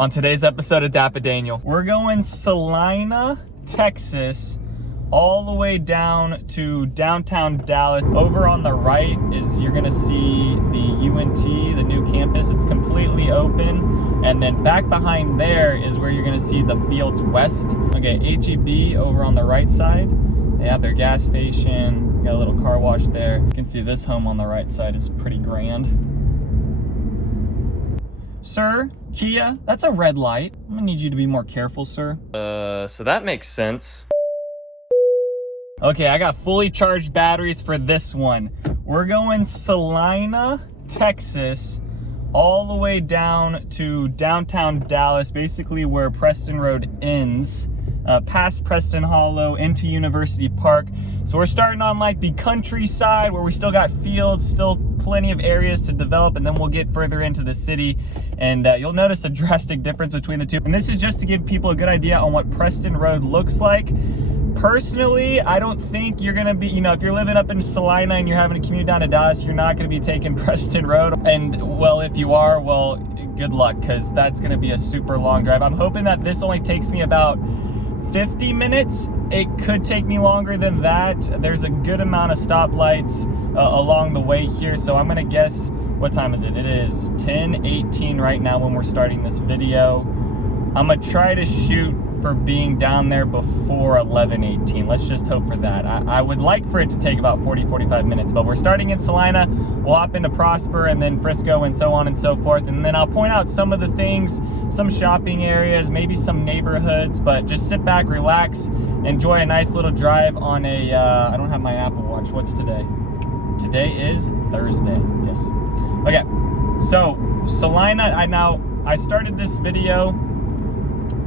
On today's episode of DAPA.DANIEL, we're going Celina, Texas, all the way down to downtown Dallas. Over on the right is you're gonna see the UNT, the new campus. It's completely open. And then back behind there is where you're gonna see the Fields West. Okay, HEB over on the right side. They have their gas station, got a little car wash there. You can see this home on the right side is pretty grand. Sir, Kia, that's a red light. I'm gonna need you to be more careful, sir. So that makes sense. Okay, I got fully charged batteries for this one. We're going Celina, Texas, all the way down to downtown Dallas, basically where Preston Road ends, past Preston Hollow into University Park. So we're starting on like the countryside where we still got fields, still plenty of areas to develop, and then we'll get further into the city. And you'll notice a drastic difference between the two. And this is just to give people a good idea on what Preston Road looks like. Personally, I don't think you're gonna be, if you're living up in Celina and you're having to commute down to Dallas, you're not gonna be taking Preston Road. And well, if you are, well, good luck, because that's gonna be a super long drive. I'm hoping that this only takes me about 50 minutes. It could take me longer than that. There's a good amount of stoplights along the way here, so I'm gonna guess, what time is it? It is 10:18 right now when we're starting this video. I'm gonna try to shoot for being down there before 11:18. Let's just hope for that. I would like for it to take about 40-45 minutes, but we're starting in Celina. We'll hop into Prosper and then Frisco and so on and so forth. And then I'll point out some of the things, some shopping areas, maybe some neighborhoods, but just sit back, relax, enjoy a nice little drive on a, I don't have my Apple Watch. What's today? Today is Thursday, yes. Okay, so Celina, I started this video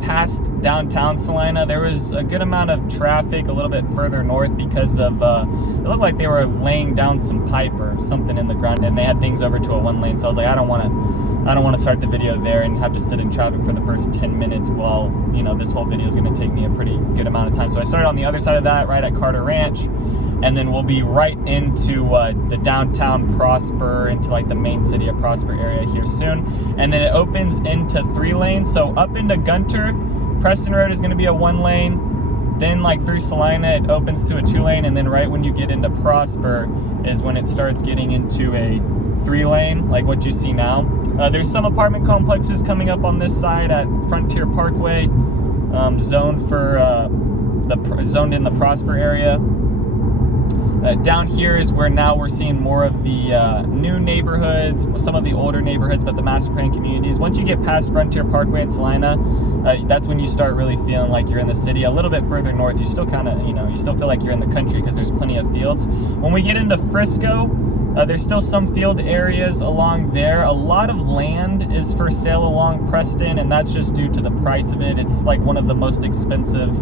past downtown Celina. There was a good amount of traffic a little bit further north because of it looked like they were laying down some pipe or something in the ground, and they had things over to a one lane. So I was like, I don't want to start the video there and have to sit in traffic for the first 10 minutes while this whole video is going to take me a pretty good amount of time. So I started on the other side of that, right at Carter Ranch, and then we'll be right into the downtown Prosper, into like the main city of Prosper area here soon. And then it opens into 3 lanes. So up into Gunter, Preston Road is going to be a 1 lane. Then like through Celina, it opens to a 2 lane. And then right when you get into Prosper is when it starts getting into a 3 lane, like what you see now. There's some apartment complexes coming up on this side at Frontier Parkway, zoned in the Prosper area. Down here is where now we're seeing more of the new neighborhoods, some of the older neighborhoods, but the master plan communities. Once you get past Frontier Parkway and Celina, that's when you start really feeling like you're in the city. A little bit further north, you still kind of, you still feel like you're in the country because there's plenty of fields. When we get into Frisco, there's still some field areas along there. A lot of land is for sale along Preston, and that's just due to the price of it. It's like one of the most expensive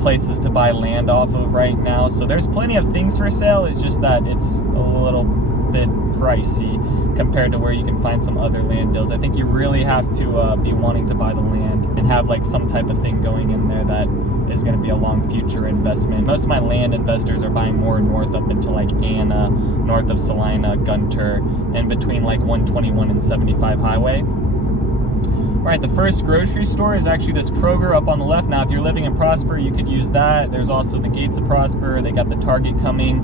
places to buy land off of right now. So there's plenty of things for sale. It's just that it's a little bit pricey compared to where you can find some other land deals. I think you really have to be wanting to buy the land and have like some type of thing going in there that is going to be a long future investment. Most of my land investors are buying more north up into like Anna, north of Celina, Gunter, and between like 121 and 75 highway. All right, the first grocery store is actually this Kroger up on the left. Now, if you're living in Prosper, you could use that. There's also the Gates of Prosper. They got the Target coming,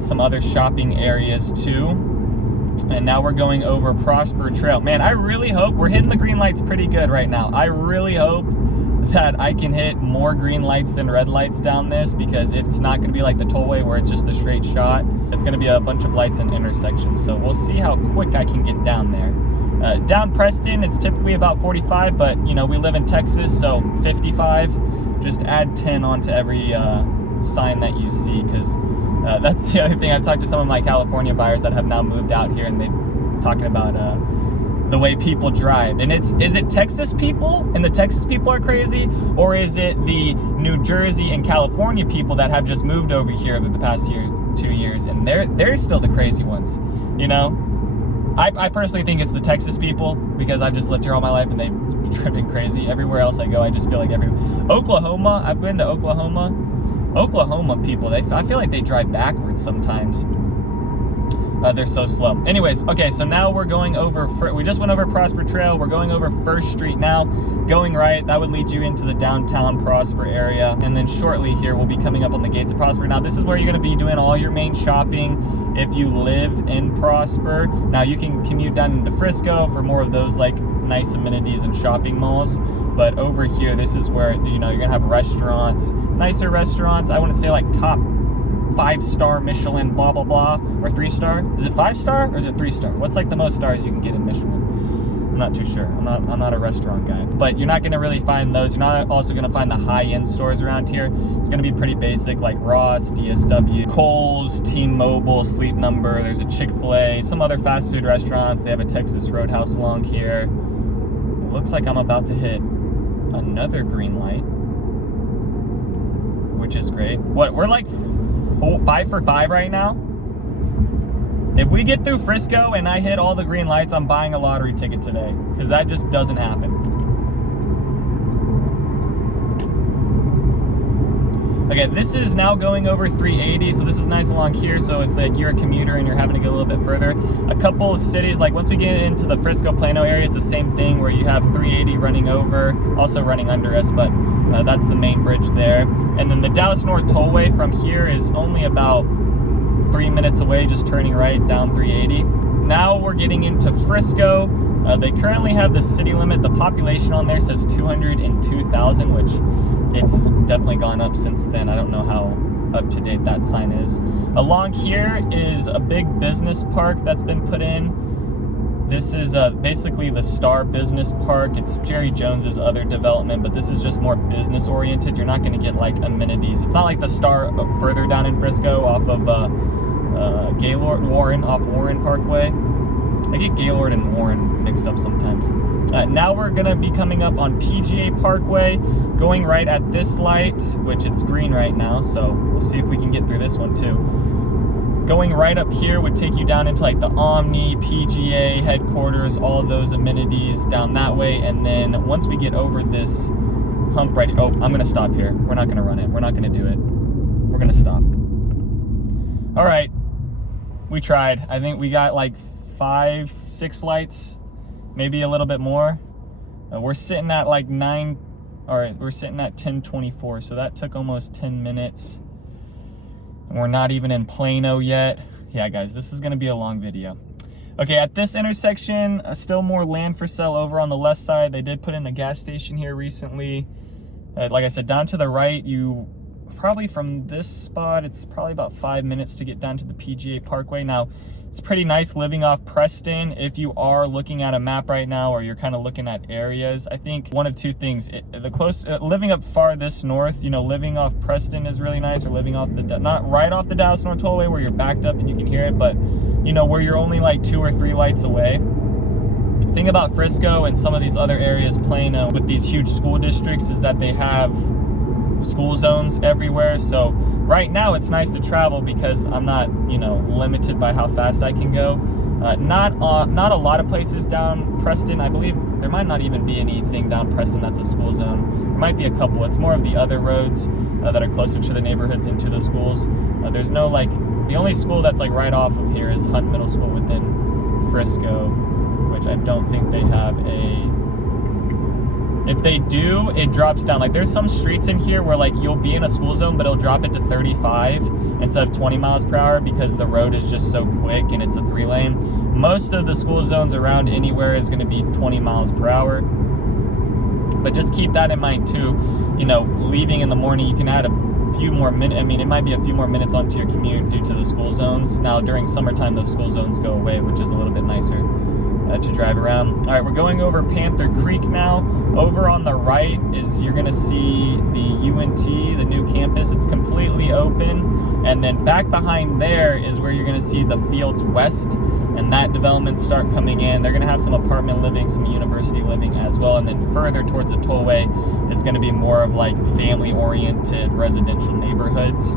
some other shopping areas too. And now we're going over Prosper Trail. Man, I really hope we're hitting the green lights pretty good right now. I really hope that I can hit more green lights than red lights down this, because it's not going to be like the tollway where it's just a straight shot. It's going to be a bunch of lights and intersections. So we'll see how quick I can get down there. Down Preston, it's typically about 45, but we live in Texas, so 55. Just add 10 onto every sign that you see, because that's the other thing. I've talked to some of my California buyers that have now moved out here, and they're talking about the way people drive. And is it Texas people, and the Texas people are crazy, or is it the New Jersey and California people that have just moved over here over the past 2 years, and they're still the crazy ones, I personally think it's the Texas people, because I've just lived here all my life and they've driven crazy. Everywhere else I go, I just feel like Oklahoma, I've been to Oklahoma. Oklahoma people, I feel like they drive backwards sometimes. They're so slow. Anyways, okay, so now we're going over, we just went over Prosper Trail. We're going over First Street now, going right. That would lead you into the downtown Prosper area. And then shortly here, we'll be coming up on the gates of Prosper. Now, this is where you're gonna be doing all your main shopping if you live in Prosper. Now, you can commute down into Frisco for more of those like nice amenities and shopping malls. But over here, this is where, you know, you're gonna have restaurants, nicer restaurants. I wouldn't say like top 5-star Michelin, blah, blah, blah, or 3-star. Is it 5-star or is it 3-star? What's like the most stars you can get in Michelin? I'm not too sure. I'm not a restaurant guy. But you're not gonna really find those. You're not also gonna find the high-end stores around here. It's gonna be pretty basic, like Ross, DSW, Kohl's, T-Mobile, Sleep Number. There's a Chick-fil-A, some other fast food restaurants. They have a Texas Roadhouse along here. It looks like I'm about to hit another green light, which is great. What, we're like 5 for 5 right now? If we get through Frisco and I hit all the green lights, I'm buying a lottery ticket today, because that just doesn't happen. Okay, this is now going over 380, so this is nice along here. So if like you're a commuter and you're having to go a little bit further, a couple of cities, like once we get into the Frisco Plano area, it's the same thing where you have 380 running over, also running under us, but that's the main bridge there. And then the Dallas North Tollway from here is only about 3 minutes away, just turning right down 380. Now we're getting into Frisco. They currently have the city limit. The population on there says 202,000, which it's definitely gone up since then. I don't know how up to date that sign is. Along here is a big business park that's been put in. This is basically the Star Business Park. It's Jerry Jones's other development, but this is just more business oriented. You're not going to get like amenities. It's not like the Star further down in Frisco off of Warren Parkway. I get Gaylord and Warren mixed up sometimes. Now we're gonna be coming up on PGA Parkway, going right at this light, which it's green right now, so we'll see if we can get through this one too. Going right up here would take you down into like the Omni, PGA, headquarters, all of those amenities down that way. And then once we get over this hump right, oh, I'm gonna stop here. We're not gonna run it. We're not gonna do it. We're gonna stop. All right, we tried. I think we got like 5, 6 lights, maybe a little bit more. We're sitting at like 10:24, so that took almost 10 minutes. And we're not even in Plano yet. Yeah, guys, this is gonna be a long video. Okay, at this intersection, still more land for sale over on the left side. They did put in a gas station here recently. Like I said, down to the right, you probably from this spot, it's probably about 5 minutes to get down to the PGA Parkway. Now, it's pretty nice living off Preston. If you are looking at a map right now, or you're kind of looking at areas, I think one of two things. Living up farthest north, you know, living off Preston is really nice, or living off not right off the Dallas North Tollway where you're backed up and you can hear it, but you know, where you're only like 2 or 3 lights away. The thing about Frisco and some of these other areas, Plano, with these huge school districts, is that they have school zones everywhere. So right now it's nice to travel because I'm not, you know, limited by how fast I can go. Not a lot of places down Preston. I believe there might not even be anything down Preston that's a school zone. There might be a couple. It's more of the other roads that are closer to the neighborhoods and to the schools. There's no like, the only school that's like right off of here is Hunt Middle School within Frisco, which I don't think they have a. If they do, it drops down. Like there's some streets in here where like you'll be in a school zone, but it'll drop it to 35 instead of 20 miles per hour because the road is just so quick and it's a 3-lane. Most of the school zones around anywhere is going to be 20 miles per hour. But just keep that in mind too. You know, leaving in the morning, you can add a few more minutes. I mean, it might be a few more minutes onto your commute due to the school zones. Now during summertime, those school zones go away, which is a little bit nicer to drive around. All right, we're going over Panther Creek now. Over on the right is, you're gonna see the UNT, the new campus. It's completely open. And then back behind there is where you're gonna see the Fields West, and that development start coming in. They're gonna have some apartment living, some university living as well. And then further towards the tollway is gonna be more of like family-oriented residential neighborhoods.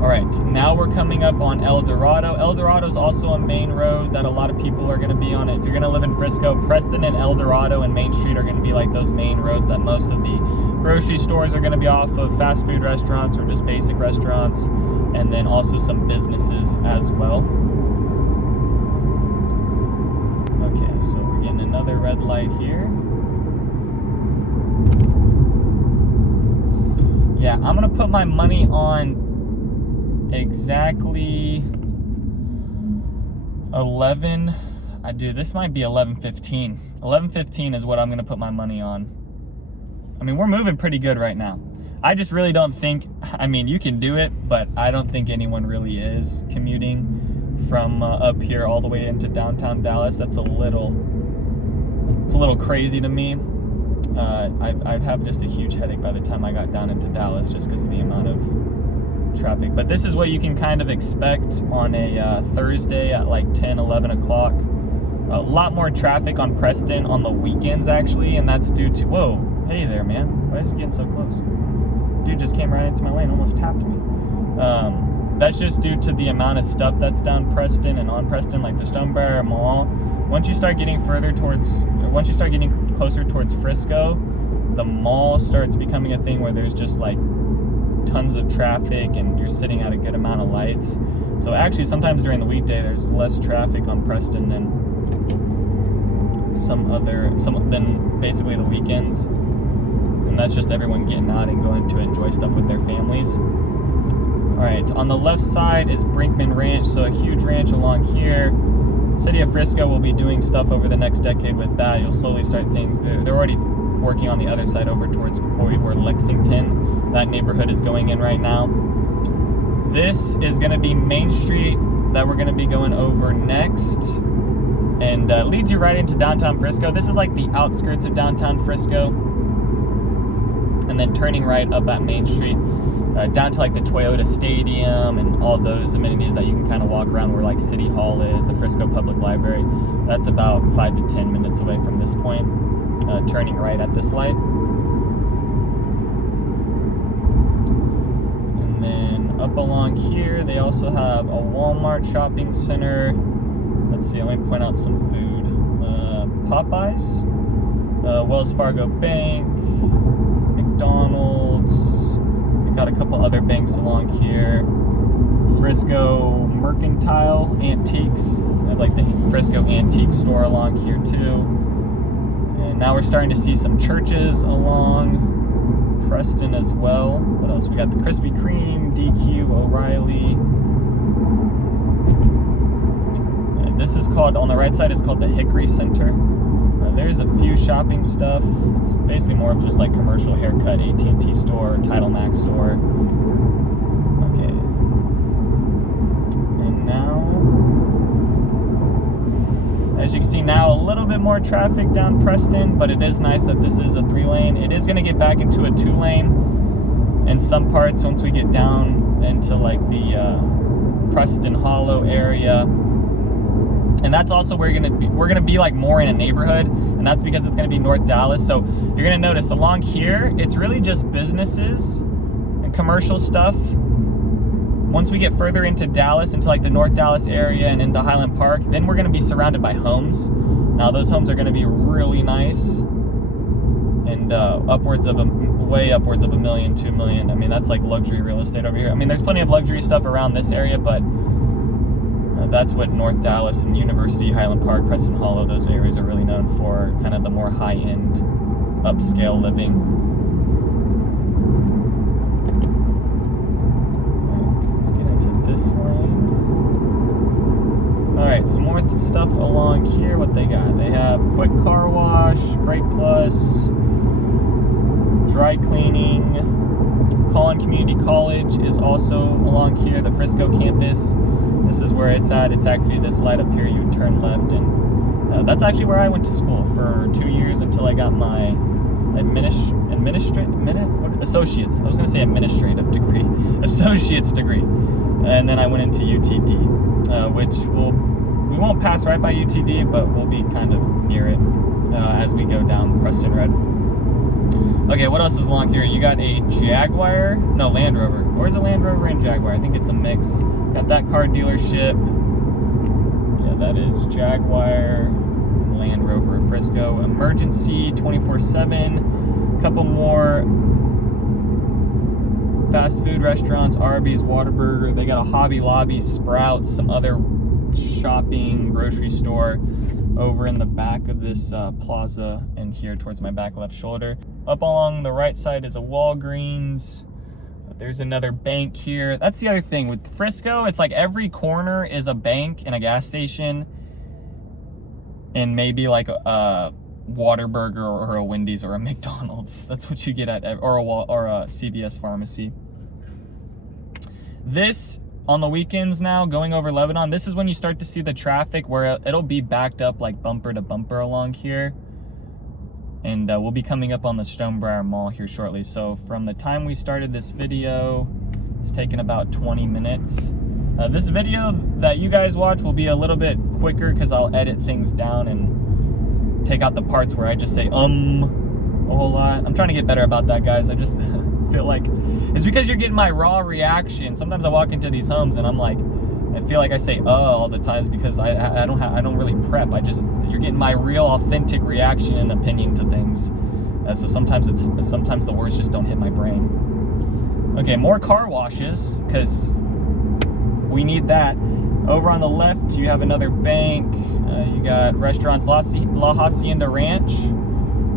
All right, now we're coming up on El Dorado. El Dorado is also a main road that a lot of people are going to be on. If you're going to live in Frisco, Preston and El Dorado and Main Street are going to be like those main roads that most of the grocery stores are going to be off of, fast food restaurants or just basic restaurants, and then also some businesses as well. Okay, so we're getting another red light here. Yeah, I'm going to put my money on exactly 11. This might be 11:15. 11:15 is what I'm going to put my money on. I mean, we're moving pretty good right now. I just really don't think, I mean, you can do it, but I don't think anyone really is commuting from up here all the way into downtown Dallas. It's a little crazy to me. I'd have just a huge headache by the time I got down into Dallas just because of the amount of traffic. But this is what you can kind of expect on a Thursday at like 10, 11 o'clock. A lot more traffic on Preston on the weekends, actually, and that's due to, whoa, hey there, man. Why is he getting so close? Dude just came right into my way and almost tapped me. That's just due to the amount of stuff that's down Preston and on Preston, like the Stonebriar Mall. Once you start getting closer towards Frisco, the mall starts becoming a thing where there's just like tons of traffic and you're sitting at a good amount of lights. So actually sometimes during the weekday there's less traffic on Preston than than basically the weekends. And that's just everyone getting out and going to enjoy stuff with their families. All right, on the left side is Brinkman Ranch, so a huge ranch along here. City of Frisco will be doing stuff over the next decade with that. You'll slowly start things. They're already working on the other side over towards Coit, where Lexington, that neighborhood, is going in right now. This is going to be Main Street that we're going to be going over next, and leads you right into downtown Frisco. This is like the outskirts of downtown Frisco, and then turning right up at Main Street, down to like the Toyota Stadium and all those amenities that you can kind of walk around, where like City Hall is, the Frisco Public Library. That's about 5 to 10 minutes away from this point, turning right at this light. And then up along here, they also have a Walmart shopping center. Let's see, let me point out some food. Popeyes, Wells Fargo Bank, McDonald's. Got a couple other banks along here. Frisco Mercantile Antiques. I have like the Frisco Antique store along here too. And now we're starting to see some churches along Preston as well. What else? We got the Krispy Kreme, DQ, O'Reilly. This is called, on the right side, is called the Hickory Center. There's a few shopping stuff. It's basically more of just like commercial haircut, AT&T store, Title Max store. Okay. And now, as you can see now, a little bit more traffic down Preston, but it is nice that this is a 3-lane. It is going to get back into a 2-lane in some parts once we get down into like the Preston Hollow area. And that's also where we're gonna be like more in a neighborhood, and that's because it's gonna be North Dallas. So you're gonna notice along here, it's really just businesses and commercial stuff. Once we get further into Dallas, into like the North Dallas area and into Highland Park, then we're gonna be surrounded by homes. Now those homes are gonna be really nice, and way upwards of $1 million, $2 million. I mean, that's like luxury real estate over here. I mean, there's plenty of luxury stuff around this area, but that's what North Dallas and University, Highland Park, Preston Hollow, those areas are really known for, kind of the more high-end, upscale living. Alright, let's get into this lane. Alright, some more stuff along here. What they got? They have Quick Car Wash, Brake Plus, Dry Cleaning. Collin Community College is also along here, the Frisco campus. This is where it's at. It's actually this light up here. You would turn left, and that's actually where I went to school for 2 years until I got my associates. I was gonna say administrative degree, associate's degree, and then I went into UTD, which we won't pass right by UTD, but we'll be kind of near it as we go down Preston Red. Okay, what else is along here? You got a Jaguar, no, Land Rover. Or is it Land Rover and Jaguar? I think it's a mix. Got that car dealership. Yeah, that is Jaguar, Land Rover, Frisco. Emergency 24/7. Couple more fast food restaurants, Arby's, Whataburger. They got a Hobby Lobby, Sprouts, some other shopping, grocery store over in the back of this plaza and here towards my back left shoulder. Up along the right side is a Walgreens. There's another bank here. That's the other thing with Frisco. It's like every corner is a bank and a gas station and maybe like a Whataburger or a Wendy's or a McDonald's. That's what you get at, or a CVS pharmacy. This, on the weekends now, going over Lebanon, this is when you start to see the traffic where it'll be backed up like bumper to bumper along here. And we'll be coming up on the Stonebriar Mall here shortly. So from the time we started this video, it's taken about 20 minutes. This video that you guys watch will be a little bit quicker because I'll edit things down and take out the parts where I just say a whole lot. I'm trying to get better about that, guys. I just feel like it's because you're getting my raw reaction. Sometimes I walk into these homes and I'm like, I feel like I say all the times because I don't really prep. You're getting my real authentic reaction and opinion to things. So sometimes the words just don't hit my brain. Okay, more car washes because we need that. Over on the left, you have another bank. You got restaurants, La Hacienda Ranch.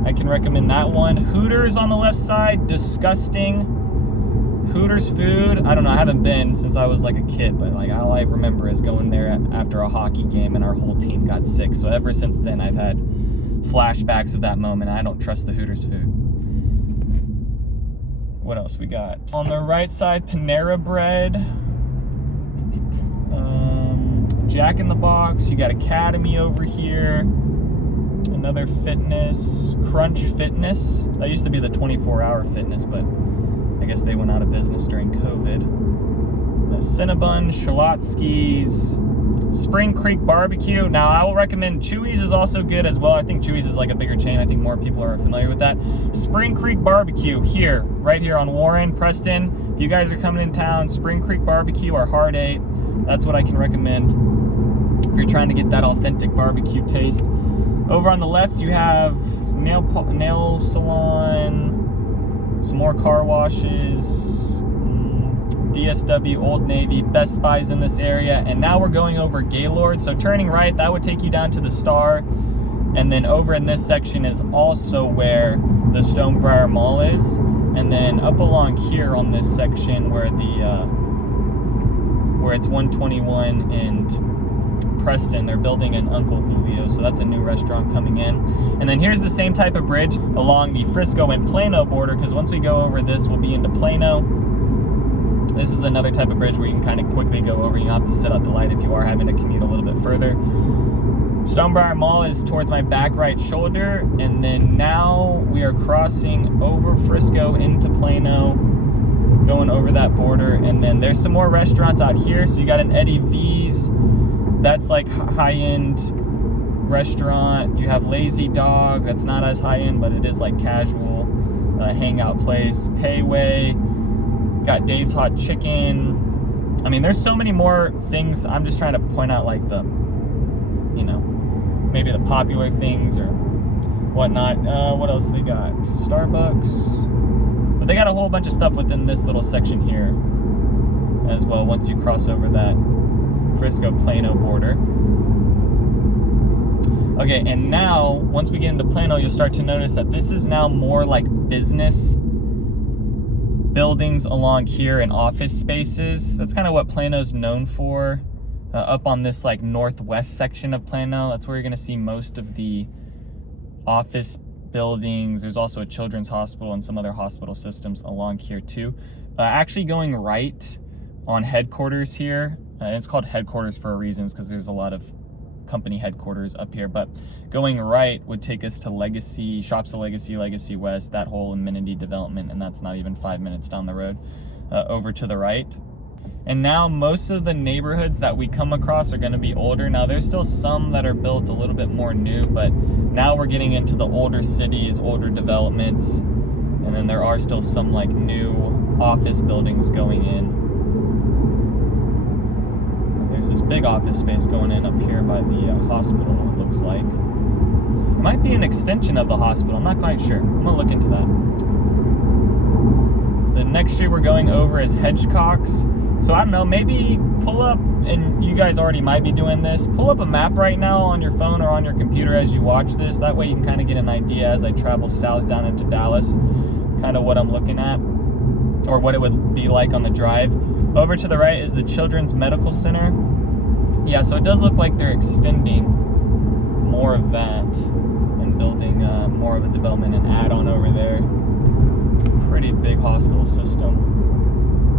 I can recommend that one. Hooters on the left side, disgusting. Hooters food, I don't know, I haven't been since I was like a kid, but like all I remember is going there after a hockey game and our whole team got sick. So ever since then, I've had flashbacks of that moment. I don't trust the Hooters food. What else we got? On the right side, Panera Bread. Jack in the Box. You got Academy over here. Another fitness, Crunch Fitness. That used to be the 24-hour fitness, but I guess they went out of business during COVID. Cinnabon, Shalotsky's, Spring Creek Barbecue. Now, I will recommend Chewy's is also good as well. I think Chewy's is like a bigger chain. I think more people are familiar with that. Spring Creek Barbecue here, right here on Warren, Preston. If you guys are coming in town, Spring Creek Barbecue or Hard 8. That's what I can recommend if you're trying to get that authentic barbecue taste. Over on the left, you have nail salon, some more car washes, DSW, Old Navy, Best Buys in this area. And now we're going over Gaylord. So turning right, that would take you down to the Star. And then over in this section is also where the Stonebriar Mall is. And then up along here on this section where it's 121 and Preston, they're building an Uncle Julio, so that's a new restaurant coming in. And then here's the same type of bridge along the Frisco and Plano border, because once we go over this, we'll be into Plano. This is another type of bridge where you can kind of quickly go over. You don't have to sit out the light if you are having to commute a little bit further. Stonebriar Mall is towards my back right shoulder, and then now we are crossing over Frisco into Plano, going over that border. And then there's some more restaurants out here. So you got an Eddie V's. That's like high-end restaurant. You have Lazy Dog. That's not as high-end, but it is like casual hangout place. Payway. Got Dave's Hot Chicken. I mean, there's so many more things. I'm just trying to point out like the, maybe the popular things or whatnot. What else they got? Starbucks. But they got a whole bunch of stuff within this little section here as well once you cross over that Frisco-Plano border. Okay, and now, once we get into Plano, you'll start to notice that this is now more like business buildings along here and office spaces. That's kind of what Plano's known for. Up on this like northwest section of Plano, that's where you're gonna see most of the office buildings. There's also a children's hospital and some other hospital systems along here too. Actually going right on headquarters here, it's called headquarters for a reason, because there's a lot of company headquarters up here, but going right would take us to Legacy, Shops of Legacy, Legacy West, that whole amenity development, and that's not even 5 minutes down the road, over to the right. And now most of the neighborhoods that we come across are going to be older. Now there's still some that are built a little bit more new, but now we're getting into the older cities, older developments. And then there are still some like new office buildings going in. There's this big office space going in up here by the hospital, it looks like. It might be an extension of the hospital, I'm not quite sure. I'm gonna look into that. The next street we're going over is Hedgecock's. So I don't know, maybe pull up, and you guys already might be doing this, pull up a map right now on your phone or on your computer as you watch this. That way you can kind of get an idea as I travel south down into Dallas, kind of what I'm looking at, or what it would be like on the drive. Over to the right is the Children's Medical Center. Yeah, so it does look like they're extending more of that and building more of a development and add-on over there. It's a pretty big hospital system.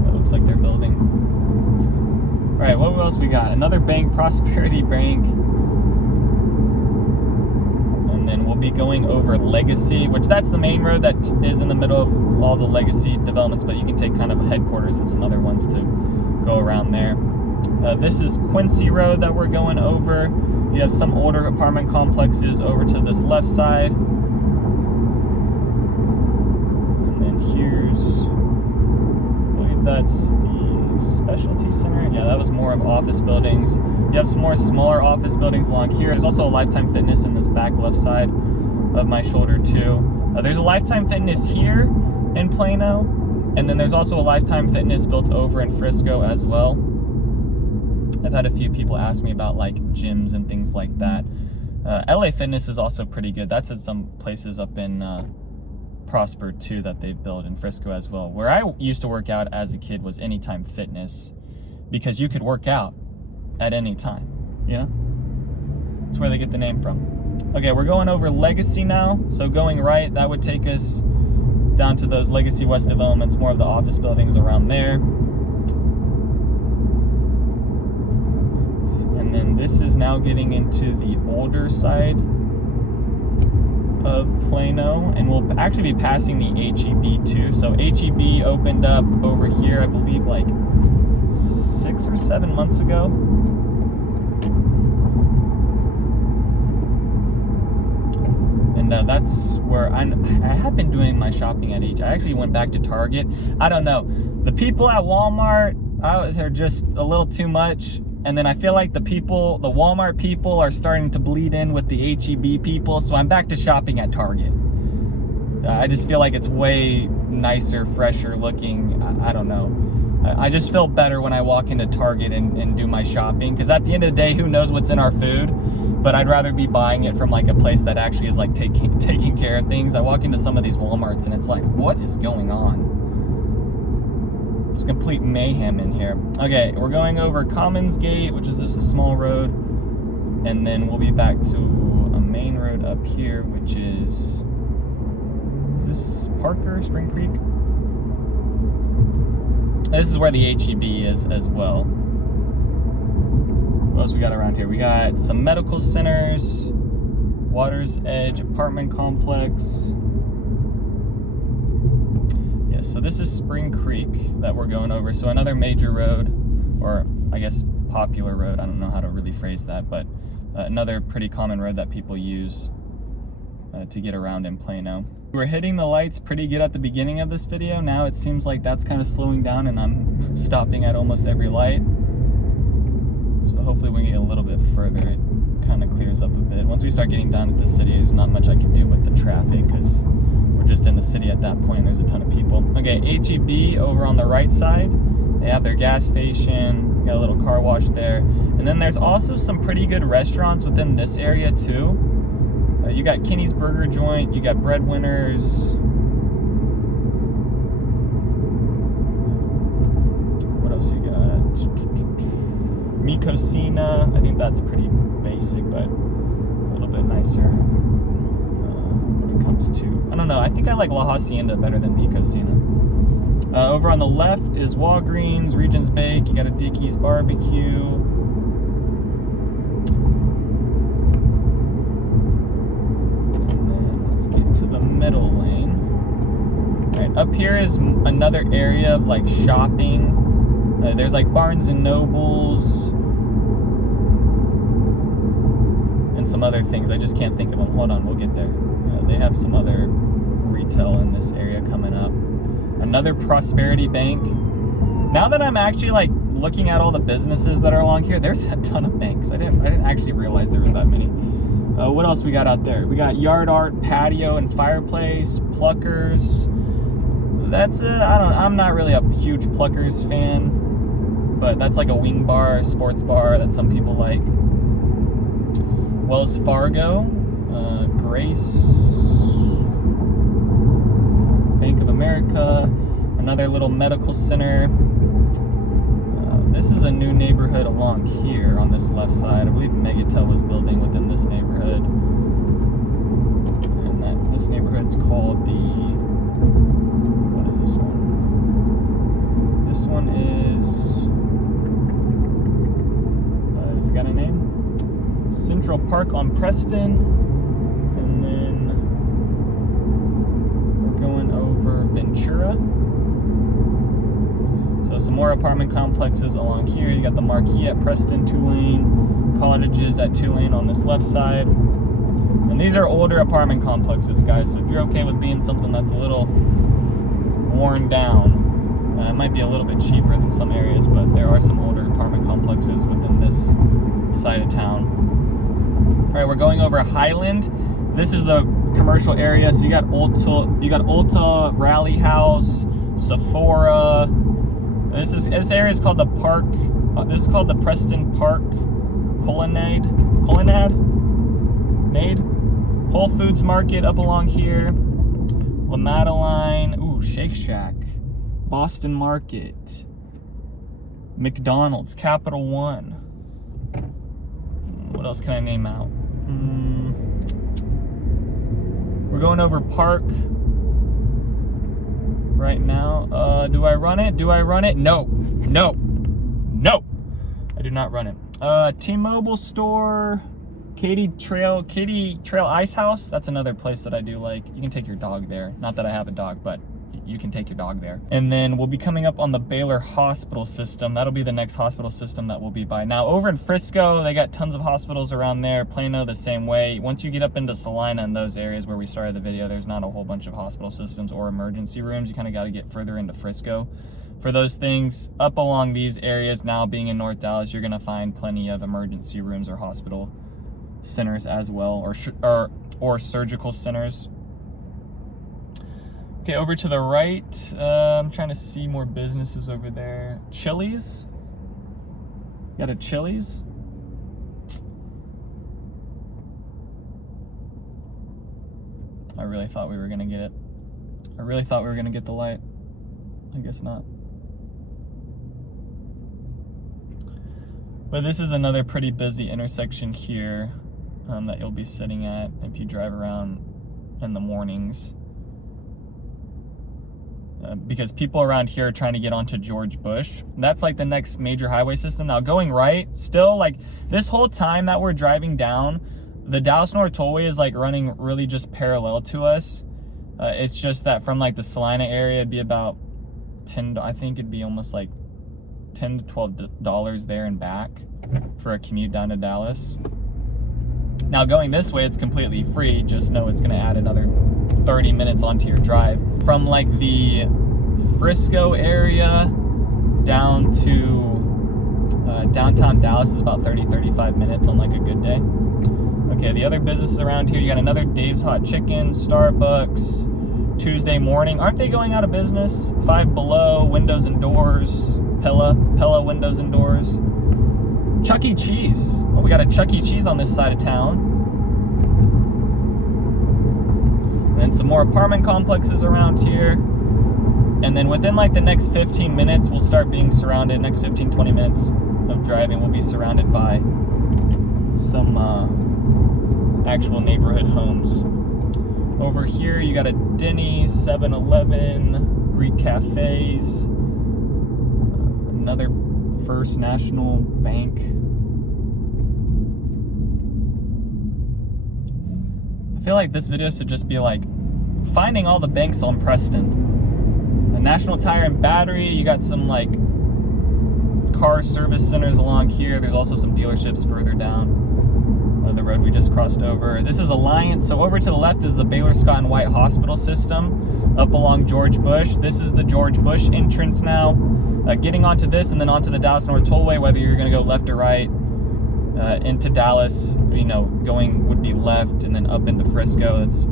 It looks like they're building. All right, what else we got? Another bank, Prosperity Bank. And then we'll be going over Legacy, which that's the main road that is in the middle of all the Legacy developments, but you can take kind of headquarters and some other ones to go around there. This is Quincy Road that we're going over. You have some older apartment complexes over to this left side. And then here's, I believe that's the specialty center. Yeah, that was more of office buildings. You have some more smaller office buildings along here. There's also a Lifetime Fitness in this back left side of my shoulder too. There's a Lifetime Fitness here in Plano, and then there's also a Lifetime Fitness built over in Frisco as well. I've had a few people ask me about like gyms and things like that. LA Fitness is also pretty good. That's at some places up in Prosper too that they've built in Frisco as well. Where I used to work out as a kid was Anytime Fitness, because you could work out at any time, you know? That's where they get the name from. Okay, we're going over Legacy now. So going right, that would take us down to those Legacy West developments, more of the office buildings around there. And then this is now getting into the older side of Plano, and we'll actually be passing the HEB too. So HEB opened up over here, I believe, like 6 or 7 months ago. And that's where I have been doing my shopping at HEB. I actually went back to Target. I don't know. The people at Walmart, they're just a little too much. And then I feel like the Walmart people are starting to bleed in with the HEB people, so I'm back to shopping at Target. I just feel like it's way nicer, fresher looking. I don't know. I just feel better when I walk into Target and do my shopping, because at the end of the day, who knows what's in our food? But I'd rather be buying it from like a place that actually is like taking care of things. I walk into some of these Walmarts and it's like, what is going on? It's complete mayhem in here. Okay, we're going over Commons Gate, which is just a small road, and then we'll be back to a main road up here, which is this Parker, Spring Creek? This is where the HEB is as well. What else we got around here? We got some medical centers, Water's Edge apartment complex. So this is Spring Creek that we're going over. So another major road, or I guess popular road. I don't know how to really phrase that, but another pretty common road that people use to get around in Plano. We're hitting the lights pretty good at the beginning of this video. Now it seems like that's kind of slowing down and I'm stopping at almost every light. So hopefully we can get a little bit further. It kind of clears up a bit. Once we start getting down to the city, there's not much I can do with the traffic because we're just in the city at that point. There's a ton of people. Okay, HEB over on the right side. They have their gas station, got a little car wash there. And then there's also some pretty good restaurants within this area too. You got Kenny's Burger Joint, you got Breadwinners. What else you got? Micocina. I think that's pretty basic, but a little bit nicer when it comes to, I don't know, I think I like La Hacienda better than Micocina. Over on the left is Walgreens, Regions Bake, you got a Dickey's Barbecue. And then let's get to the middle lane. Right, up here is another area of like shopping. There's like Barnes and Nobles and some other things. I just can't think of them. Hold on, we'll get there. They have some other hotel in this area coming up. Another Prosperity Bank. Now that I'm actually like looking at all the businesses that are along here, there's a ton of banks. I didn't actually realize there was that many. What else we got out there? We got Yard Art, Patio and Fireplace, Pluckers. That's I'm not really a huge Pluckers fan, but that's like a wing bar, sports bar that some people like. Wells Fargo, Grace, Bank of America, another little medical center. This is a new neighborhood along here on this left side. I believe Megatel was building within this neighborhood. And this neighborhood's called what is this one? This one is, has it got a name? Central Park on Preston. And then we're going over Ventura. So some more apartment complexes along here. You got the Marquee at Preston, Tulane, cottages at Tulane on this left side. And these are older apartment complexes, guys. So if you're okay with being something that's a little worn down, it might be a little bit cheaper than some areas, but there are some older apartment complexes within this side of town. All right, we're going over Highland. This is the commercial area. So you got Ulta, Rally House, Sephora. This area is called the Park. This is called the Preston Park Colonnade. Whole Foods Market up along here. La Madeline. Ooh, Shake Shack. Boston Market. McDonald's. Capital One. What else can I name out? We're going over Park right now. Do I run it? No. I do not run it. T-Mobile store, Katy Trail Ice House. That's another place that I do like. You can take your dog there. Not that I have a dog, but you can take your dog there. And then we'll be coming up on the Baylor Hospital System. That'll be the next hospital system that we'll be by. Now over in Frisco, they got tons of hospitals around there. Plano the same way. Once you get up into Celina and those areas where we started the video, there's not a whole bunch of hospital systems or emergency rooms. You kind of got to get further into Frisco for those things. Up along these areas, now being in North Dallas, you're gonna find plenty of emergency rooms or hospital centers as well, or surgical centers. Okay, over to the right, I'm trying to see more businesses over there. Chili's. Got a Chili's. I really thought we were gonna get it. I really thought we were gonna get the light. I guess not. But this is another pretty busy intersection here that you'll be sitting at if you drive around in the mornings. Because people around here are trying to get onto George Bush. That's like the next major highway system. Now going right, still like this whole time that we're driving down, the Dallas North Tollway is like running really just parallel to us. It's just that from like the Celina area, it'd be about I think it'd be almost like $10 to $12 there and back for a commute down to Dallas. Now going this way, it's completely free. Just know it's gonna add another 30 minutes onto your drive. From like the Frisco area down to downtown Dallas is about 30-35 minutes on like a good day. Okay, the other businesses around here, you got another Dave's Hot Chicken, Starbucks, Tuesday Morning. Aren't they going out of business? Five Below, Windows and Doors, Pella Windows and Doors. Chuck E. Cheese. Oh, we got a Chuck E. Cheese on this side of town. And some more apartment complexes around here. And then within like the next 15 minutes, we'll start being surrounded. Next 15-20 minutes of driving, we'll be surrounded by some actual neighborhood homes. Over here, you got a Denny's, 7-Eleven, Greek cafes, another First National Bank. I feel like this video should just be like finding all the banks on Preston. The National Tire and Battery, you got some like car service centers along here. There's also some dealerships further down. the road we just crossed over. This is Alliance. So over to the left is the Baylor Scott and White Hospital System up along George Bush. This is the George Bush entrance now. Getting onto this and then onto the Dallas North Tollway, whether you're going to go left or right into Dallas, going would be left and then up into Frisco. That's,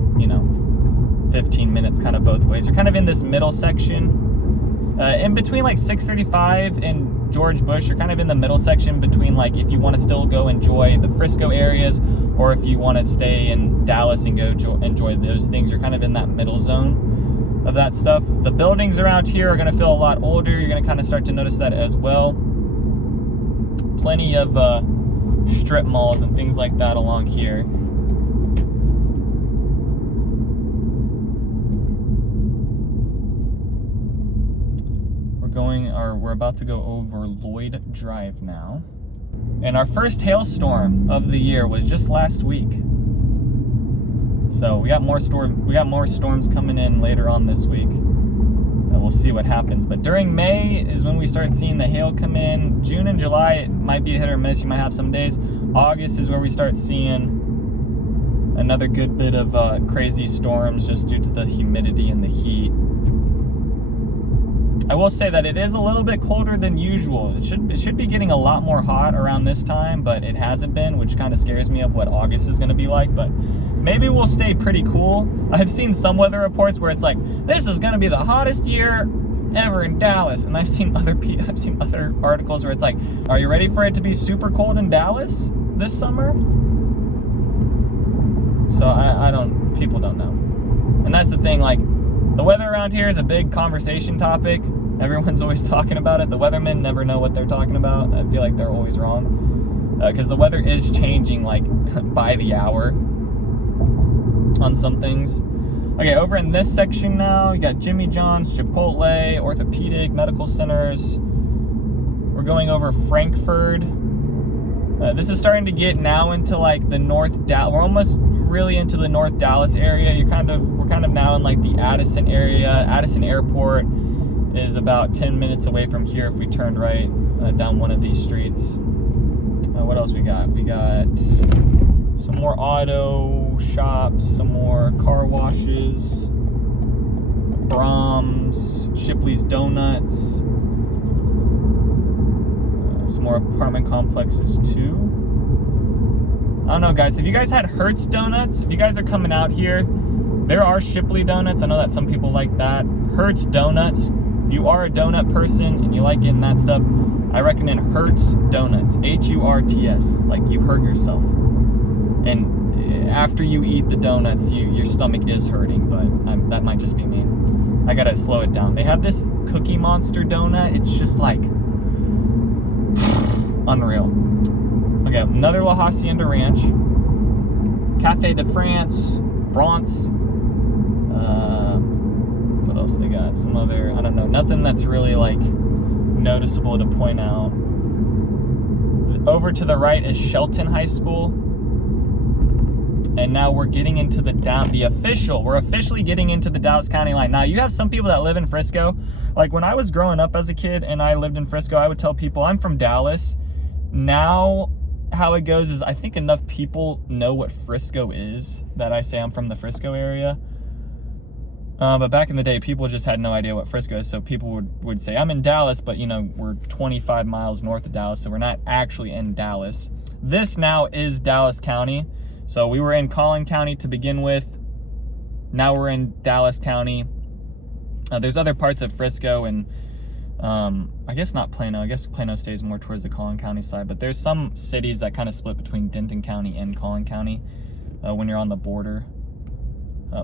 15 minutes kind of both ways. You're kind of in this middle section. In between like 635 and George Bush, you're kind of in the middle section between like if you want to still go enjoy the Frisco areas or if you want to stay in Dallas and go enjoy those things. You're kind of in that middle zone of that stuff. The buildings around here are going to feel a lot older. You're going to kind of start to notice that as well. Plenty of strip malls and things like that along here. We're about to go over Lloyd Drive now. And our first hailstorm of the year was just last week. So we got more storms coming in later on this week. We'll see what happens. But during May is when we start seeing the hail come in. June and July, it might be a hit or miss. You might have some days. August is where we start seeing another good bit of crazy storms just due to the humidity and the heat. I will say that it is a little bit colder than usual. It should be getting a lot more hot around this time, but it hasn't been, which kind of scares me of what August is going to be like. But maybe we'll stay pretty cool. I've seen some weather reports where it's like, this is going to be the hottest year ever in Dallas. And I've seen other articles where it's like, are you ready for it to be super cold in Dallas this summer? So people don't know. And that's the thing, like, the weather around here is a big conversation topic. Everyone's always talking about it. The weathermen never know what they're talking about. I feel like they're always wrong. Because the weather is changing, like, by the hour on some things. Okay, over in this section now, you got Jimmy John's, Chipotle, orthopedic, medical centers. We're going over Frankfurt. This is starting to get now into, like, the North Dallas. We're almost really into the North Dallas area. We're kind of now in, like, the Addison area. Addison Airport is about 10 minutes away from here if we turned right down one of these streets. What else we got? We got some more auto shops, some more car washes, Brahms, Shipley's Donuts, some more apartment complexes too. I don't know, guys. Have you guys had Hertz Donuts? If you guys are coming out here, there are Shipley Donuts. I know that some people like that. Hertz Donuts. If you are a donut person and you like getting that stuff, I recommend Hertz Donuts. H-U-R-T-S. Like, you hurt yourself. And after you eat the donuts, your stomach is hurting, but that might just be me. I gotta slow it down. They have this Cookie Monster donut. It's just like unreal. Okay, another La Hacienda Ranch. Café de France. What else they got? Some other, I don't know, nothing that's really like noticeable to point out. Over to the right is Shelton High School. And now we're getting into we're officially getting into the Dallas County line. Now, you have some people that live in Frisco. Like, when I was growing up as a kid and I lived in Frisco, I would tell people I'm from Dallas. Now, how it goes is I think enough people know what Frisco is that I say I'm from the Frisco area. But back in the day, people just had no idea what Frisco is. So people would say, I'm in Dallas, but, we're 25 miles north of Dallas, so we're not actually in Dallas. This now is Dallas County. So we were in Collin County to begin with. Now we're in Dallas County. There's other parts of Frisco and I guess not Plano. I guess Plano stays more towards the Collin County side. But there's some cities that kind of split between Denton County and Collin County when you're on the border.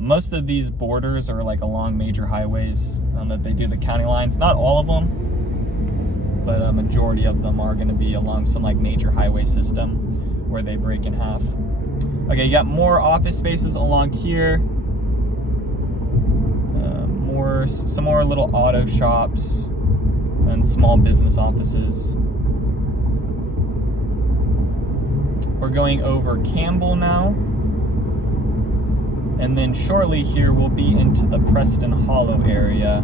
Most of these borders are like along major highways that they do the county lines. Not all of them, but a majority of them are going to be along some like major highway system where they break in half. Okay, you got more office spaces along here. Some more little auto shops and small business offices. We're going over Campbell now. And then shortly here we'll be into the Preston Hollow area,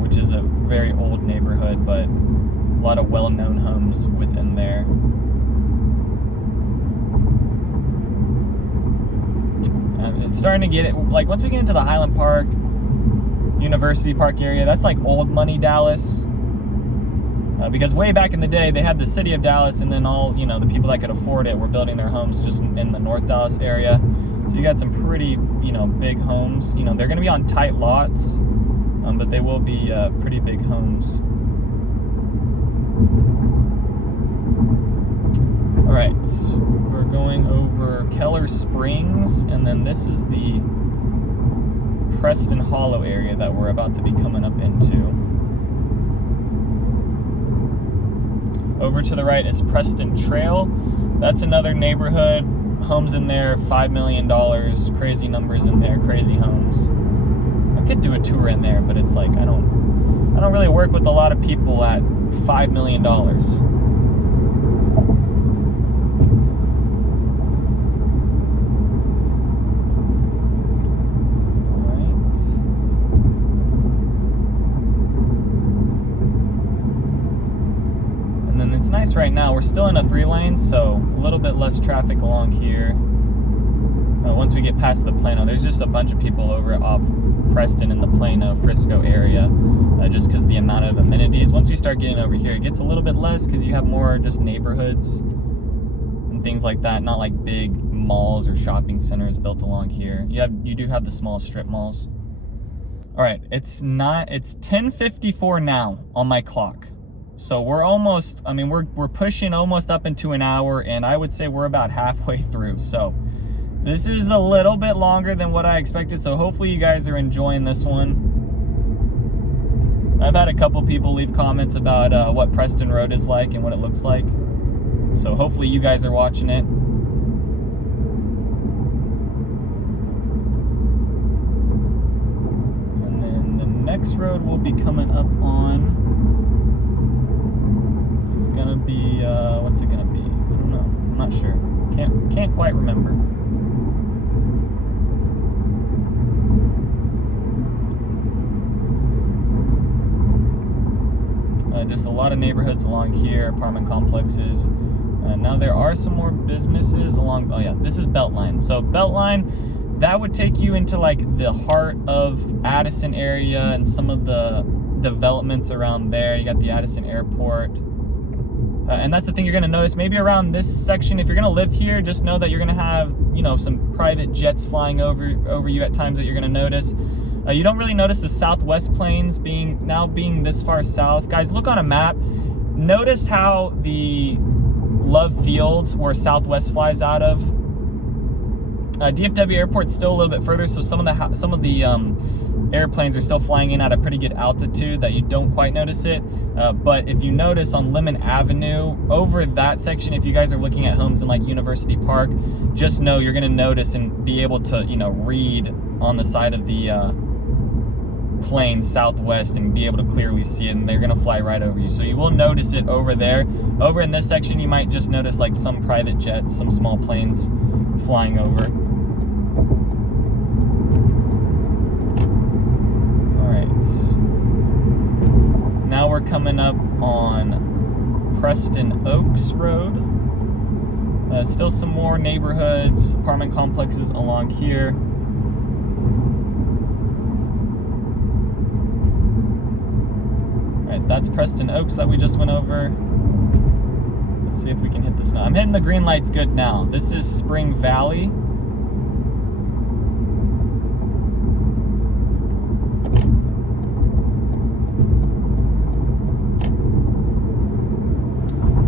which is a very old neighborhood, but a lot of well-known homes within there. it's starting to get it, like once we get into the Highland Park, University Park area, that's like old money Dallas. Because way back in the day, they had the city of Dallas, and then all, you know, the people that could afford it were building their homes just in the North Dallas area. So you got some pretty, you know, big homes. You know, they're going to be on tight lots, but they will be pretty big homes. All right, we're going over Keller Springs, and then this is the Preston Hollow area that we're about to be coming up into. Over to the right is Preston Trail. That's another neighborhood. Homes in there, $5 million. Crazy numbers in there, crazy homes. I could do a tour in there, but it's like I don't really work with a lot of people at $5 million. It's nice right now. We're still in a 3-lane, so a little bit less traffic along here. Once we get past the Plano, there's just a bunch of people over off Preston in the Plano, Frisco area, just because the amount of amenities. Once we start getting over here, it gets a little bit less because you have more just neighborhoods and things like that, not like big malls or shopping centers built along here. You do have the small strip malls. All right, it's 10:54 now on my clock. So we're almost, I mean, we're pushing almost up into an hour, and I would say we're about halfway through. So this is a little bit longer than what I expected. So hopefully you guys are enjoying this one. I've had a couple people leave comments about what Preston Road is like and what it looks like. So hopefully you guys are watching it. And then the next road we'll be coming up on is gonna be, what's it gonna be? I don't know, I'm not sure. Can't quite remember. Just a lot of neighborhoods along here, apartment complexes. Now there are some more businesses along, oh yeah, this is Beltline. So Beltline, that would take you into like the heart of Addison area and some of the developments around there. You got the Addison Airport. And that's the thing you're going to notice, maybe around this section, if you're going to live here, just know that you're going to have, you know, some private jets flying over you at times that you're going to notice. You don't really notice the Southwest Plains being this far south. Guys, look on a map. Notice how the Love Field, where Southwest flies out of, DFW Airport's still a little bit further, so some of the airplanes are still flying in at a pretty good altitude that you don't quite notice it. But if you notice on Lemon Avenue, over that section, if you guys are looking at homes in like University Park, just know you're gonna notice and be able to, you know, read on the side of the plane Southwest and be able to clearly see it, and they're gonna fly right over you. So you will notice it over there. Over in this section, you might just notice like some private jets, some small planes flying over. Now we're coming up on Preston Oaks Road. Still some more neighborhoods, apartment complexes along here. All right, that's Preston Oaks that we just went over. Let's see if we can hit this now. I'm hitting the green lights good now. This is Spring Valley.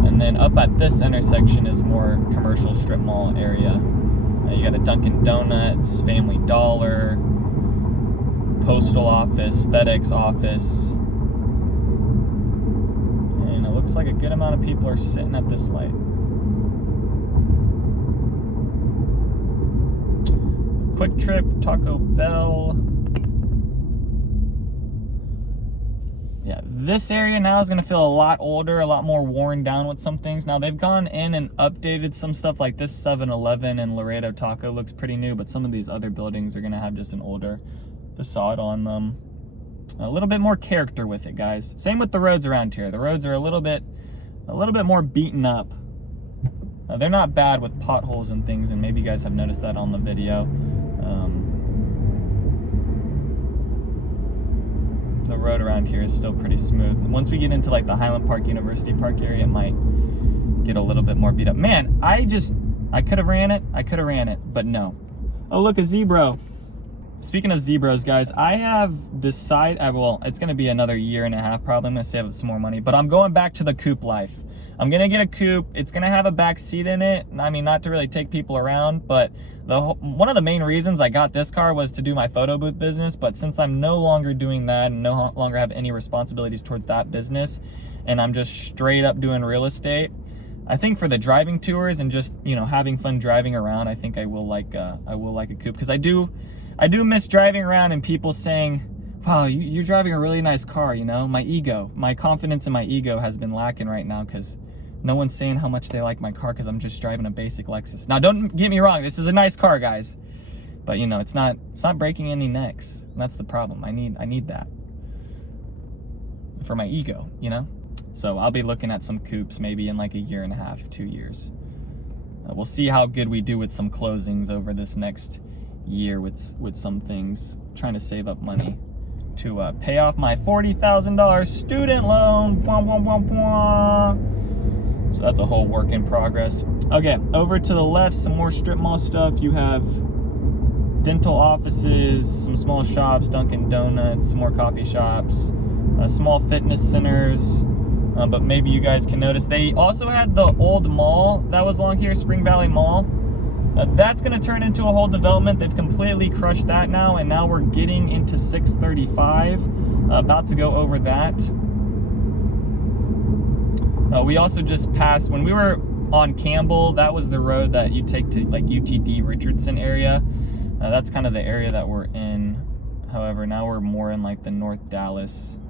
And then up at this intersection is more commercial strip mall area. You got a Dunkin' Donuts, Family Dollar, Postal Office, FedEx office. And it looks like a good amount of people are sitting at this light. Quick Trip, Taco Bell. Yeah, this area now is going to feel a lot older, a lot more worn down with some things. Now, they've gone in and updated some stuff, like this 7-Eleven and Laredo Taco looks pretty new, but some of these other buildings are going to have just an older facade on them. A little bit more character with it, guys. Same with the roads around here. The roads are a little bit more beaten up. They're not bad with potholes and things, and maybe you guys have noticed that on the video. road around here is still pretty smooth. Once we get into like the Highland Park University Park area, it might get a little bit more beat up. Man, I could have ran it, but no. Oh, look, a zebra. Speaking of zebras, guys, I have decided, well, it's going to be another year and a half probably. I'm going to save up some more money, but I'm going back to the coupe life. I'm going to get a coupe. It's going to have a back seat in it. I mean, not to really take people around, but one of the main reasons I got this car was to do my photo booth business. But since I'm no longer doing that and no longer have any responsibilities towards that business, and I'm just straight up doing real estate, I think for the driving tours and just, you know, having fun driving around, I think I will like a coupe, because I do miss driving around and people saying, wow, you're driving a really nice car, you know? My confidence in my ego has been lacking right now, because no one's saying how much they like my car because I'm just driving a basic Lexus. Now, don't get me wrong, this is a nice car, guys. But, you know, it's not breaking any necks. And that's the problem. I need that for my ego, you know? So I'll be looking at some coupes maybe in like a year and a half, 2 years. We'll see how good we do with some closings over this next year with some things. Trying to save up money to pay off my $40,000 student loan. Bwah, bwah, bwah, bwah. So that's a whole work in progress. Okay, over to the left, some more strip mall stuff. You have dental offices, some small shops, Dunkin' Donuts, some more coffee shops, small fitness centers. But maybe you guys can notice they also had the old mall that was along here, Spring Valley Mall. That's going to turn into a whole development. They've completely crushed that now, and now we're getting into 635. About to go over that. We also just passed, when we were on Campbell, that was the road that you take to like UTD Richardson area. That's kind of the area that we're in. However, now we're more in like the North Dallas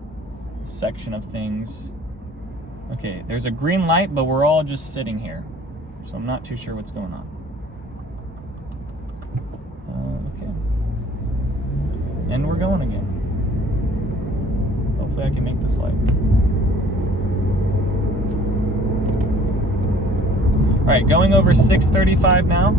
section of things. Okay, there's a green light, but we're all just sitting here. So I'm not too sure what's going on. Okay. And we're going again. Hopefully I can make this light. All right, going over 635 now.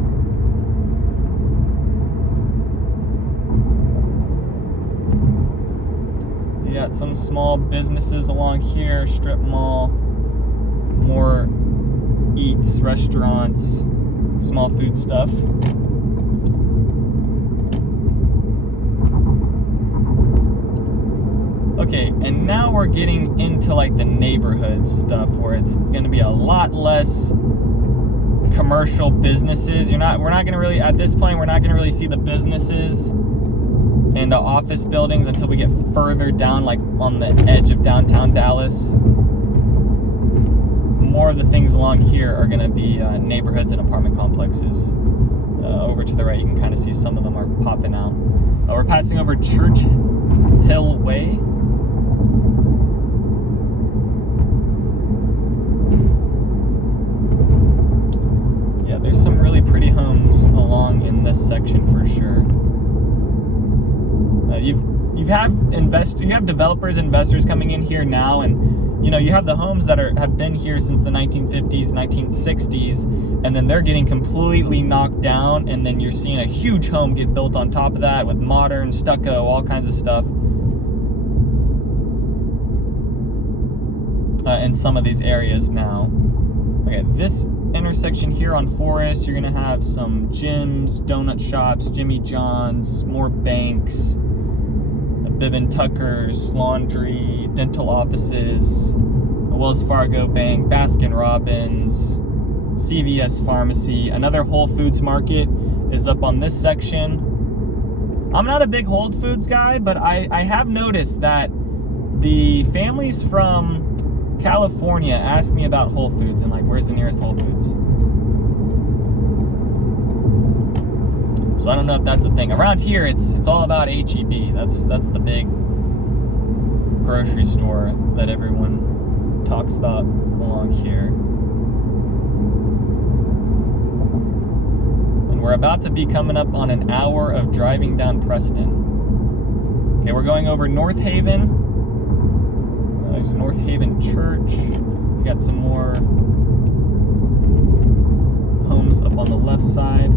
You got some small businesses along here, strip mall, more eats, restaurants, small food stuff. Okay, and now we're getting into like the neighborhood stuff where it's going to be a lot less commercial businesses. We're not going to really, at this point, we're not going to really see the businesses and office buildings until we get further down, like on the edge of downtown Dallas. More of the things along here are going to be neighborhoods and apartment complexes. Over to the right, you can kind of see some of them are popping out. We're passing over Church Hill Way. Yeah, there's some really pretty homes along in this section for sure. You have developers, investors coming in here now, and you know, you have the homes that have been here since the 1950s, 1960s, and then they're getting completely knocked down, and then you're seeing a huge home get built on top of that with modern stucco, all kinds of stuff. In some of these areas now. Okay, this intersection here on Forest, you're gonna have some gyms, donut shops, Jimmy John's, more banks, Bibb and Tucker's, laundry, dental offices, Wells Fargo Bank, Baskin Robbins, CVS Pharmacy. Another Whole Foods Market is up on this section. I'm not a big Whole Foods guy, but I have noticed that the families from California ask me about Whole Foods and like, where's the nearest Whole Foods? So I don't know if that's a thing. Around here, it's all about H-E-B. That's the big grocery store that everyone talks about along here. And we're about to be coming up on an hour of driving down Preston. Okay, we're going over North Haven. There's North Haven Church. We got some more homes up on the left side.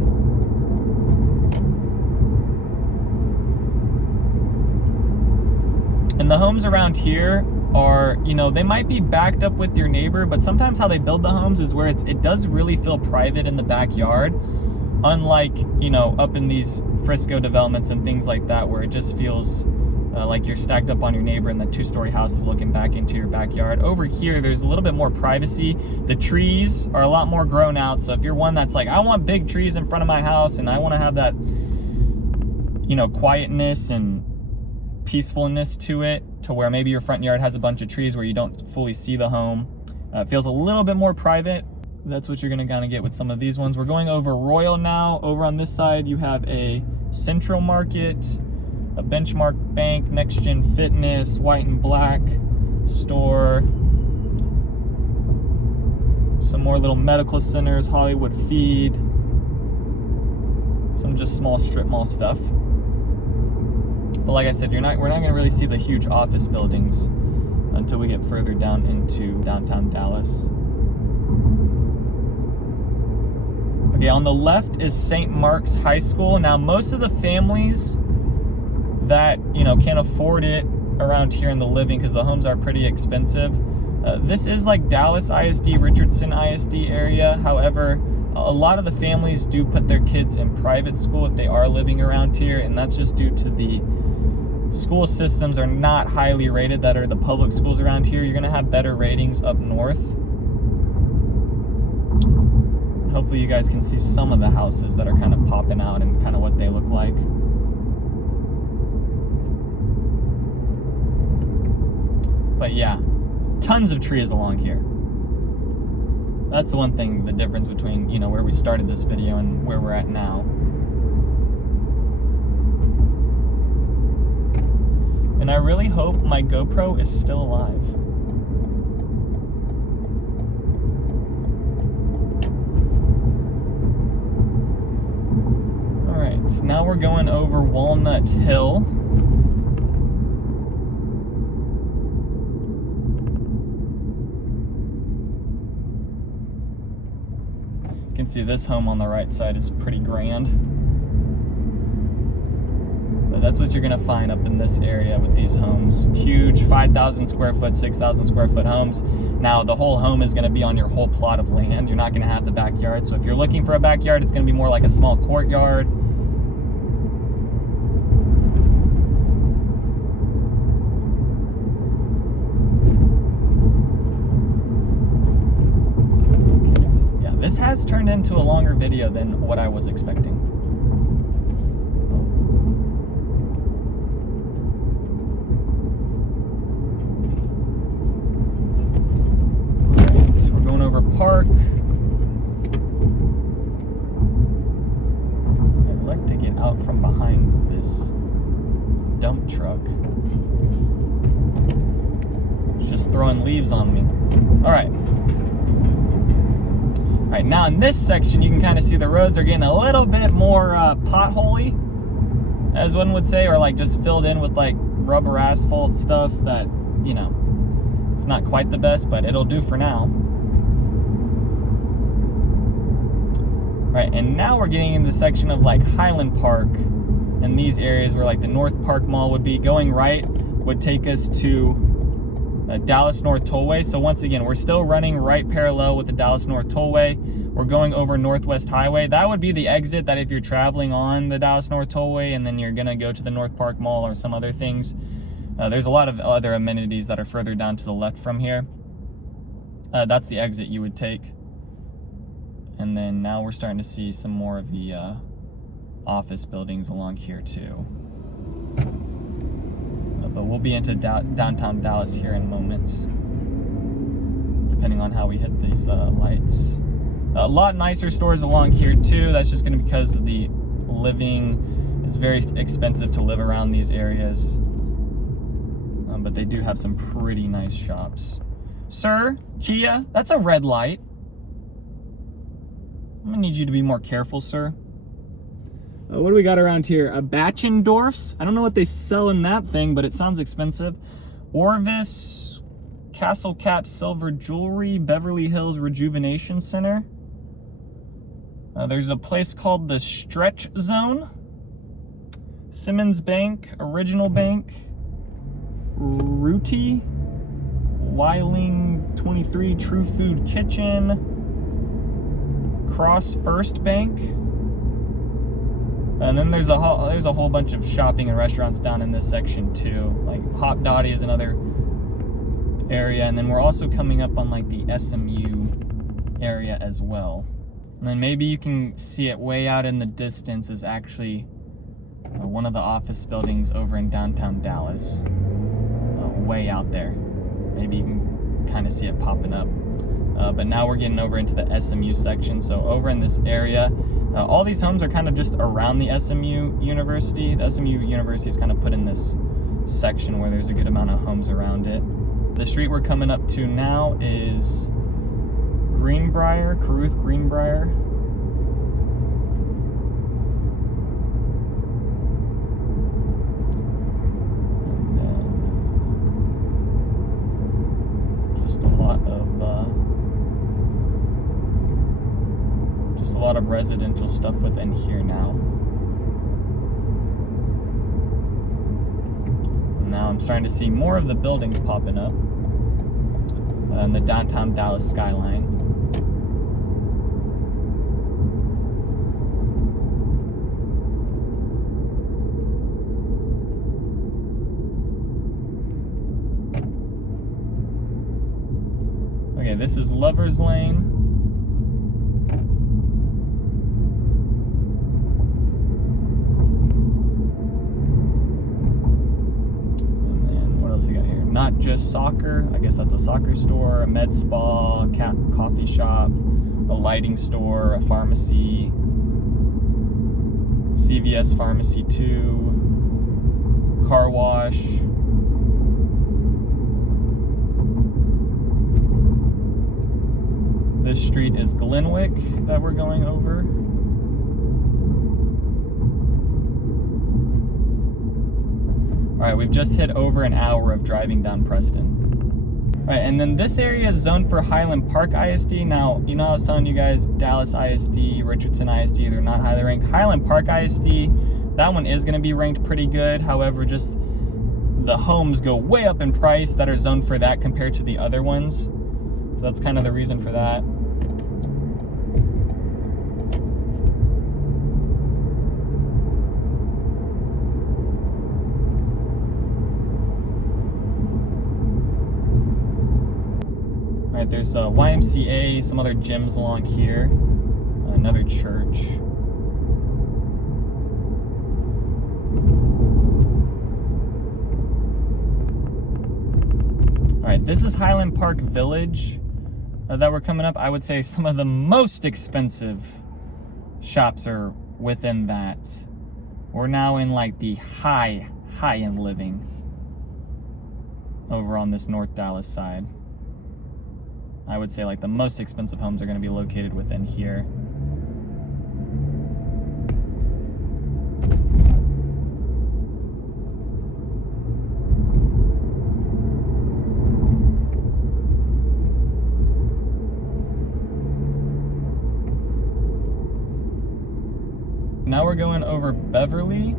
And the homes around here are, you know, they might be backed up with your neighbor, but sometimes how they build the homes is where it does really feel private in the backyard. Unlike, you know, up in these Frisco developments and things like that, where it just feels like you're stacked up on your neighbor and the two-story house is looking back into your backyard. Over here, there's a little bit more privacy. The trees are a lot more grown out. So if you're one that's like, I want big trees in front of my house and I want to have that, you know, quietness and peacefulness to it, to where maybe your front yard has a bunch of trees where you don't fully see the home. It feels a little bit more private. That's what you're gonna kind of get with some of these ones. We're going over Royal now. Over on this side, you have a Central Market, a Benchmark Bank, Next Gen Fitness, White and Black store, some more little medical centers, Hollywood Feed, some just small strip mall stuff. But like I said, we're not gonna really see the huge office buildings until we get further down into downtown Dallas. Okay, on the left is St. Mark's High School. Now, most of the families that, you know, can't afford it around here in the living, because the homes are pretty expensive. This is like Dallas ISD, Richardson ISD area. However, a lot of the families do put their kids in private school if they are living around here, and that's just due to the school systems are not highly rated that are the public schools around here. You're gonna have better ratings up north. Hopefully you guys can see some of the houses that are kind of popping out and kind of what they look like. But yeah, tons of trees along here. That's the one thing, the difference between, you know, where we started this video and where we're at now. And I really hope my GoPro is still alive. Alright, now we're going over Walnut Hill. You can see this home on the right side is pretty grand. But that's what you're gonna find up in this area with these homes. Huge 5,000 square foot, 6,000 square foot homes. Now the whole home is gonna be on your whole plot of land. You're not gonna have the backyard. So if you're looking for a backyard, it's gonna be more like a small courtyard. This has turned into a longer video than what I was expecting. Alright, we're going over Park. I'd like to get out from behind this dump truck. It's just throwing leaves on me. Alright. Alright, now in this section, you can kind of see the roads are getting a little bit more potholy, as one would say, or like just filled in with like rubber asphalt stuff that, you know, it's not quite the best, but it'll do for now. Alright, and now we're getting in the section of like Highland Park and these areas where like the North Park Mall would be. Going right would take us to Dallas North Tollway. So once again, we're still running right parallel with the Dallas North Tollway. We're going over Northwest Highway. That would be the exit that if you're traveling on the Dallas North Tollway and then you're gonna go to the North Park Mall or some other things. There's a lot of other amenities that are further down to the left from here. That's the exit you would take. And then now we're starting to see some more of the office buildings along here too. But we'll be into downtown Dallas here in moments, depending on how we hit these lights. A lot nicer stores along here too. That's just going to be because of the living. It's very expensive to live around these areas. But they do have some pretty nice shops. Sir, Kia, that's a red light. I'm going to need you to be more careful, sir. What do we got around here? A Bachendorf's. I don't know what they sell in that thing, but it sounds expensive. Orvis, Castle Cap Silver Jewelry, Beverly Hills Rejuvenation Center. There's a place called the Stretch Zone. Simmons Bank, Original Bank, Ruti, Weiling 23 True Food Kitchen, Cross First Bank, and then there's a whole bunch of shopping and restaurants down in this section too. Like Hot Dottie is another area, and then we're also coming up on like the SMU area as well. And then maybe you can see it way out in the distance is actually one of the office buildings over in downtown Dallas, way out there. Maybe you can kind of see it popping up. But now we're getting over into the SMU section. So over in this area, all these homes are kind of just around the SMU University. The SMU University is kind of put in this section where there's a good amount of homes around it. The street we're coming up to now is Caruth Greenbrier. And then just a lot of residential stuff within here now. And now I'm starting to see more of the buildings popping up in the downtown Dallas skyline. Okay, this is Lover's Lane. And then what else we got here? Not Just Soccer. I guess that's a soccer store, a med spa, coffee shop, a lighting store, a pharmacy, CVS Pharmacy 2, car wash. This street is Glenwick that we're going over. All right, we've just hit over an hour of driving down Preston. All right, and then this area is zoned for Highland Park ISD. Now, you know I was telling you guys Dallas ISD, Richardson ISD, they're not highly ranked. Highland Park ISD, that one is gonna be ranked pretty good. However, just the homes go way up in price that are zoned for that compared to the other ones. So that's kind of the reason for that. All right, there's a YMCA, some other gyms along here, another church. All right, this is Highland Park Village that we're coming up. I would say some of the most expensive shops are within that. We're now in like the high-end living over on this North Dallas side. I would say like the most expensive homes are going to be located within here. Now we're going over Beverly.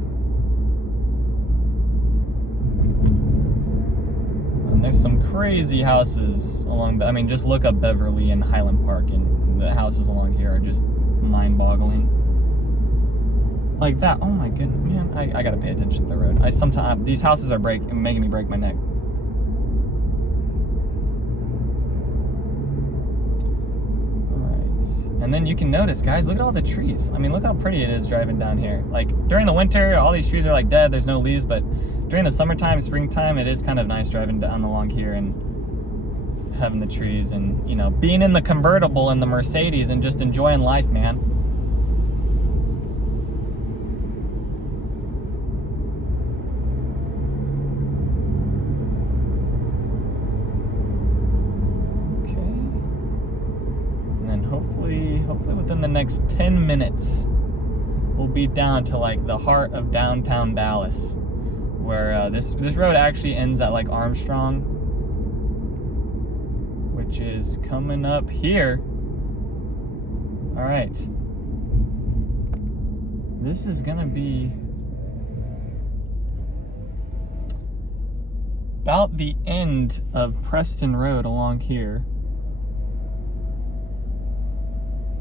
And there's some crazy houses along, I mean, just look up Beverly and Highland Park, and the houses along here are just mind-boggling. Like that, oh my goodness, man, I gotta pay attention to the road. Sometimes, these houses are making me break my neck. And then you can notice, guys, look at all the trees. I mean, look how pretty it is driving down here. Like, during the winter, all these trees are like dead, there's no leaves, but during the summertime, springtime, it is kind of nice driving down along here and having the trees and, you know, being in the convertible in the Mercedes and just enjoying life, man. Hopefully within the next 10 minutes, we'll be down to like the heart of downtown Dallas, where this road actually ends at like Armstrong, which is coming up here. All right, this is gonna be about the end of Preston Road along here.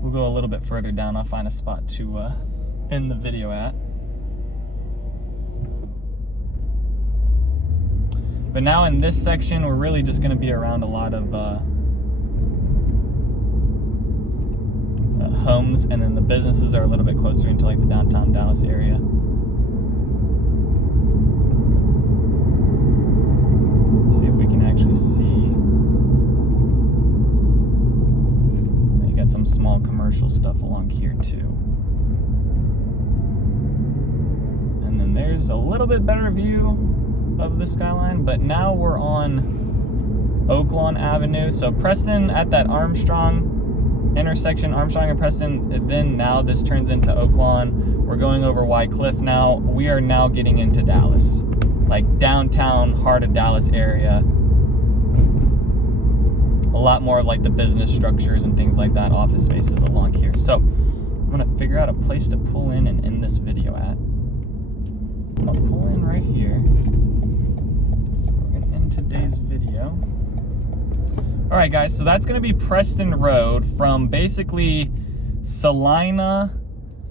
We'll go a little bit further down. I'll find a spot to end the video at. But now in this section, we're really just going to be around a lot of homes, and then the businesses are a little bit closer into like the downtown Dallas area. See if we can actually see. You got some small commercial stuff along here too. And then there's a little bit better view of the skyline, but now we're on Oaklawn Avenue. So Preston at that Armstrong intersection, Armstrong and Preston, then now this turns into Oaklawn. We're going over White Cliff now. We are now getting into Dallas, like downtown, heart of Dallas area. A lot more of like the business structures and things like that, office spaces along here. So I'm gonna figure out a place to pull in and end this video at. I'll pull in right here. We're gonna end today's video. All right, guys, so that's gonna be Preston Road from basically Celina,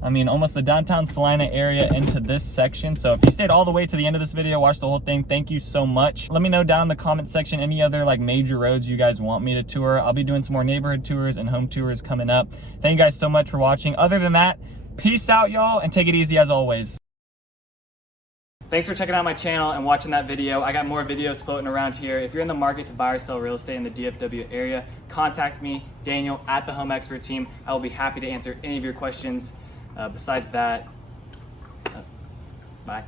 almost the downtown Celina area into this section. So if you stayed all the way to the end of this video, watch the whole thing, thank you so much. Let me know down in the comment section any other like major roads you guys want me to tour. I'll be doing some more neighborhood tours and home tours coming up. Thank you guys so much for watching. Other than that, peace out, y'all, and take it easy as always. Thanks for checking out my channel and watching that video. I got more videos floating around here. If you're in the market to buy or sell real estate in the DFW area, contact me, Daniel, at the Home Expert Team. I will be happy to answer any of your questions. Besides that, bye.